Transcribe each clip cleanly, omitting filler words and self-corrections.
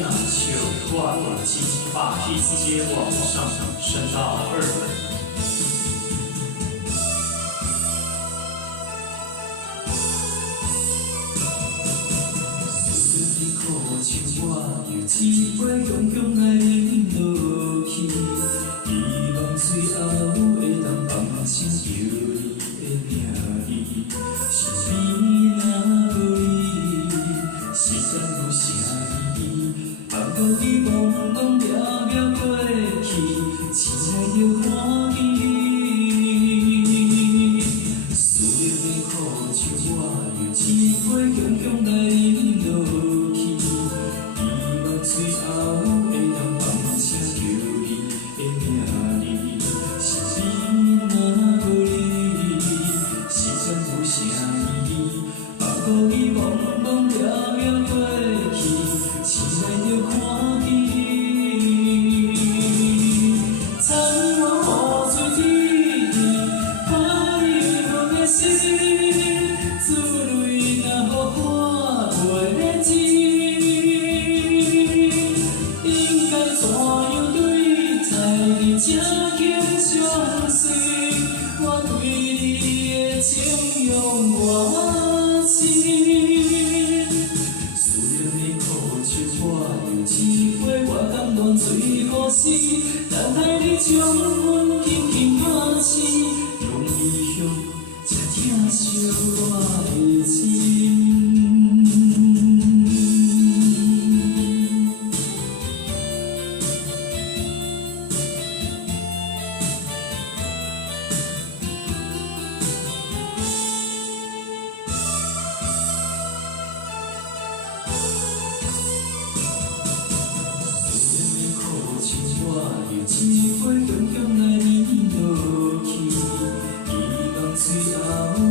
命就挂短期，把 P 接往上升到2分。像我又一杯雄雄来饮落去，希望最后会当放声叫你的名字。身边若无你，时间有啥意义？放乎你茫茫渺渺过去，亲爱着看你。思念的苦像我又一杯雄雄来饮落去。最后会当放声叫你的名字，身边若无你，时间有啥意义？放乎你茫茫渺渺过去，亲爱着看你。苍茫雨水天，怕你我的心，珠泪若雨看袂止。这轻相随，我对你的情永远深。思念的苦酒，我又一杯，我甘愿醉好死，等待你将阮轻轻拍醒，用异乡才疼惜我的心。我又一杯雄雄来饮落去，希望最后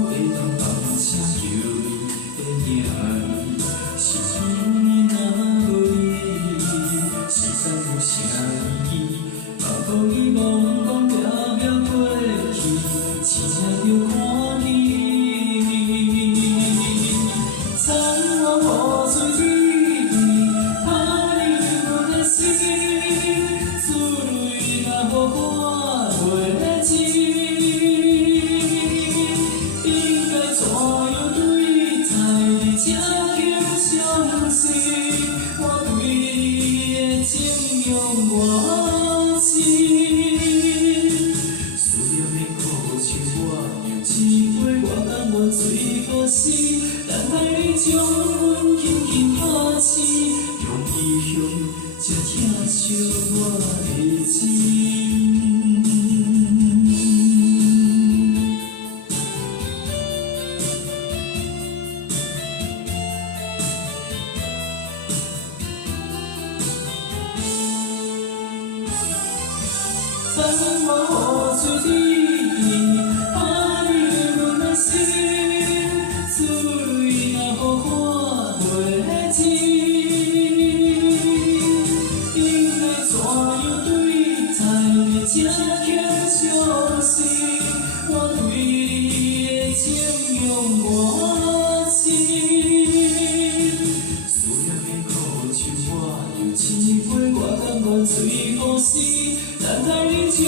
会当放声叫你的名字。身边若无你，时间有啥意义？放乎你茫茫渺渺过去，亲爱着看你。苍茫雨水天，怕你我的心。珠泪若雨看袂止，应该怎样对待你这轻相随？我对你的情永远深。思念的苦酒，我又一杯，我甘愿醉好死，等待你将阮轻轻拍醒，用异乡才疼惜我的心。苍茫雨水天，怕你阮的心，珠泪若雨看袂止。应该怎样对待你这轻相随？我对你的情永远深。思念的苦酒，我又一杯，我甘愿醉好死，等待你将